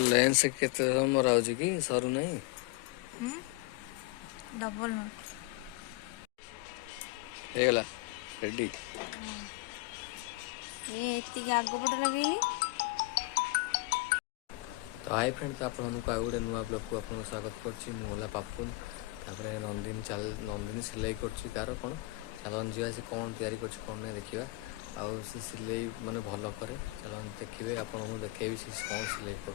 lens केते समय राउजी कि सरू नहीं डबल नोट हेगला रेडी ये एतिक आग पटे लगेली तो हाय फ्रेंड तो आपको गोटे नुआ ब्लॉग को आपको स्वागत करुला पापुन तापर नंदिनी सिलाई कर कौन चलन जी से कौन तैयारी कर देखा आउ सी सिलाई माने भल कै चलन देखिए आपको देखेबी से कौन सिलाई कर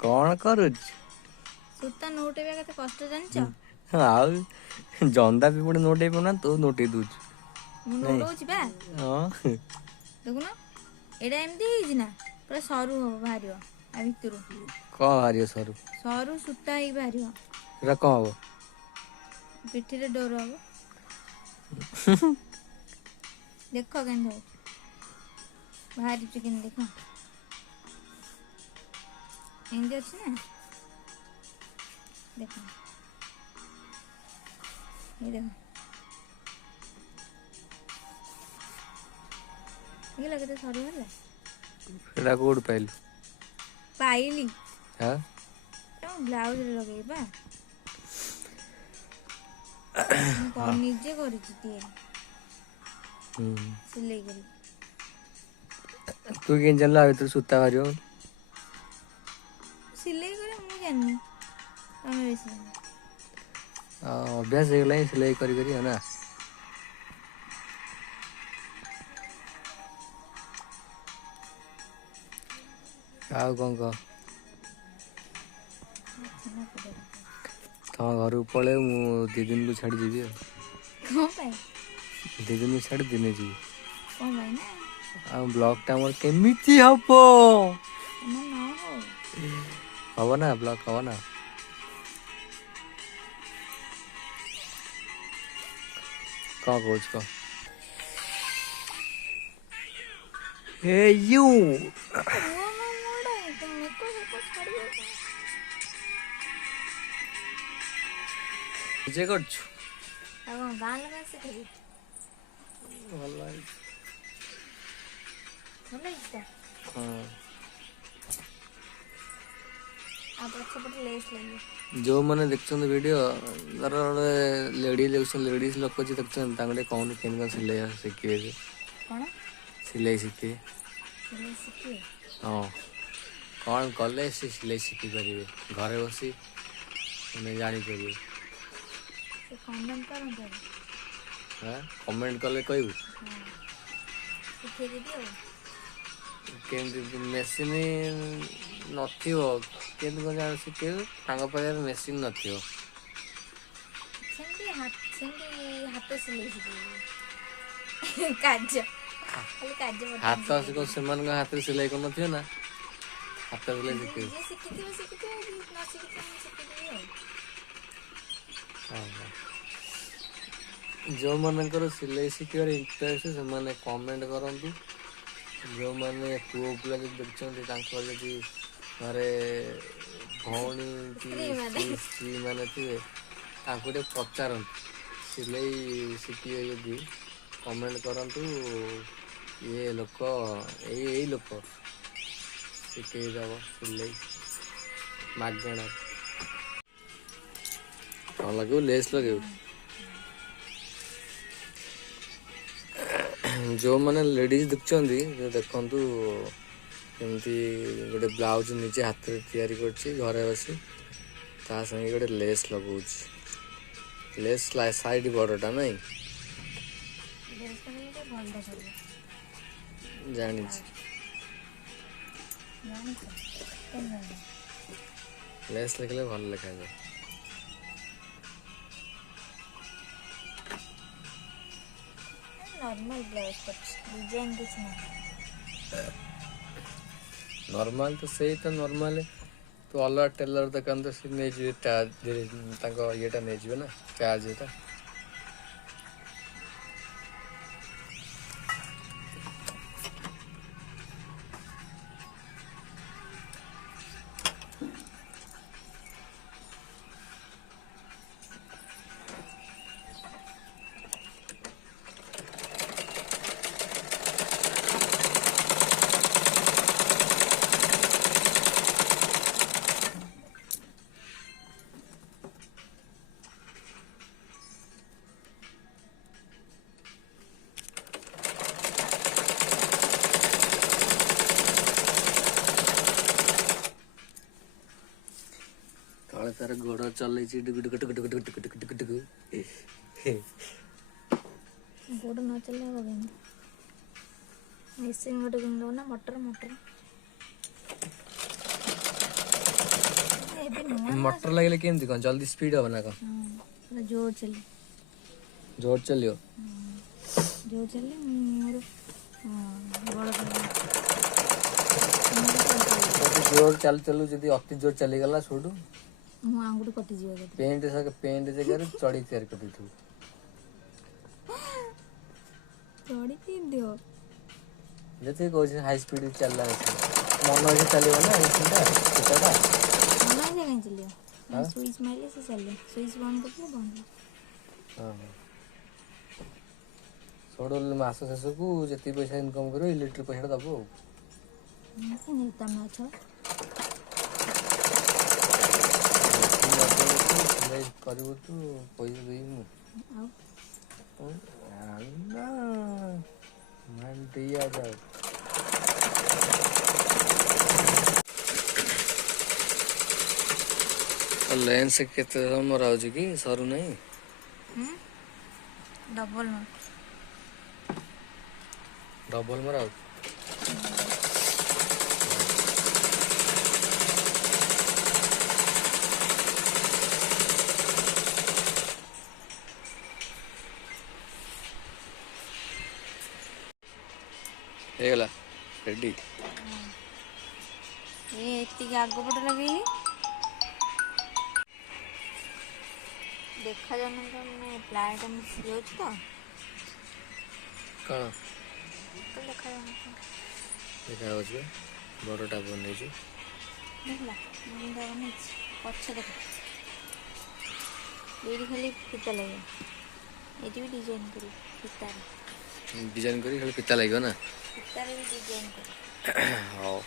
कौन करुच सूता नोटेबा केते कष्ट जानछ आउ जंदा भी पुणी नोटे ना तो नोटे दूच मु नोटौछि बा देखुन एडा एमती हिज ना पूरा सरू हो बाहरियो आ भितरु कौन बाहरियो सरू सरू सूता ही बाहरियो एरा कौन हो पिठी रे डोर हो देखो केन हो बाहरी चिकन देखो एंगे अछि ना देखो ये देखो ये लगे तो सरू होला एरा कोड पाइल पाइली हां तो ब्लाउज रे लगे बा को निजे करी छी सिलाई करी तू केन जानला तो सुता मारियो सिलाई करे मु जाननी तमे बेसी अभ्यास हो गला सिलाई करी करी है ना आउ कौन कह तुम घर को पड़े मु 2 दिन को छाड़ी जीवी कौन पाए 2 दिन को छाड़ी दिने जी कौन पाए ना आ ब्लॉग टा मोर केमिति हबो ना ना हो हबो ना ब्लॉग हबो ना कौन कोच को हे यू वो मोड़ा है तुम मेरे को छाड़ दो जे करछु अब गान लगा से करी वाला होला इस्ता हां आप अच्छा पट लेस लेंगे जो मैंने देखछन वीडियो दर लेडी देखछन लेडीज लोग को देखछन तांगडे कौन केन सिलाई सिखिए कौन सिलाई सिखिए सिलाई सिखिए हाँ कौन कले से सिलाई शिखी पारे घरे बसी मैंने जापर कमेंट कले कहू केमती मेसीन नथिव केमती कौन जान शिखेबू पाखे मेसीन नथिव हाथ सिलाई काज हाथ से हाथ सिलाई कर नथिव ना हाथ सिलाई शिखे जो मनकर सिलाई शिखार इंटरेस्ट से कमेंट करंतु जो मैंने पुओ पिला देखते जदि घरे भौणी कि स्त्री मैंने थे पचार सिलाई शिखे यदि कमेंट करंतु ये लोक यही लोक शिखेदब सिलाई मागणा कौन लगे लेस लगे जो मैंने लेडीज देखते जो देखु केमती गोटे ब्लाउज निजे हाथ में तैयारी करे बसी ता संगे गोटे लेस लगौ लेस साइड बड़टा नहीं जानी लेस लगे भल लिखा जाए नॉर्मल ब्लाउज डिजाइन कुछ नहीं नॉर्मल तो सही तो नॉर्मल तो अलग टेलर दुकान तो सी नहीं ये नहीं जी ना चार्ज ये चलैछि डुक डुक डुक डुक डुक डुक डुक डुक गोड़ न चले हो गए मेसिन गोटे किन दो ना मोटर मोटर ଏବେ ନୂଆ मोटर लगले केमती कौन जल्दी स्पीड हो ना कौन ପୁରା ଜୋର ଚଲି जोर चलियो ଜୋର ଚଲି ମୋର ବଡ଼ जोर चल चलू जदी अति जोर चली गला छोडू ମୁଁ ଆଙ୍ଗୁଠି କଟିଯିବ କେତେ पेंट जगह चढ़ी तैयार कर देथु ଚଢ଼ି କି ଦିଅ जति कहै हाई स्पीड चलला मन से चलियो ना इंटा सेटा ମନା ଯେ କାହିଁ ଚଲିବ ସୁଇଚ୍ ମାରିଲେ ସେ ଚାଲିବ ସୁଇଚ୍ ବନ୍ଦ କରିଥିଲେ ବନ୍ଦ हां छोडो मास शेष को जति पैसा इनकम करो इलेक्ट्रिक पैसा दबो ତମେ ଅଛ करू तू पैसा देई ଆଉ ना मन दिया जाओ लेंस केते समय राउजी की सरू नहीं ଡବଲ ନୋଟ डबल मराउ ହେଇଗଲା ରେଡି ଏତିକି ଆଗ ପଟେ ଲଗେଇଲି ଦେଖାଯାଉନି ତ ମାନେ ପ୍ଲାଏଟା ମିଶି ଯାଉଛି ତ କଣ ଦେଖାଯାଉନି ଦେଖା ହଉଛି ବଡ଼ଟା ବନେଇଛୁ ଦେଖିଲା ମୁଁ ବନେଇଛି ପଛ ଦେଖ ଏଇଠି ଖାଲି ଫିତା ଲାଗିବ ଏଇଠି ବି ଡିଜାଇନ୍ କରିବି ଫିତାରେ डिजाइन करी खाली पिता लगे ना ଫିତାରେ ବି ଡିଜାଇନ୍ କରିବି हाँ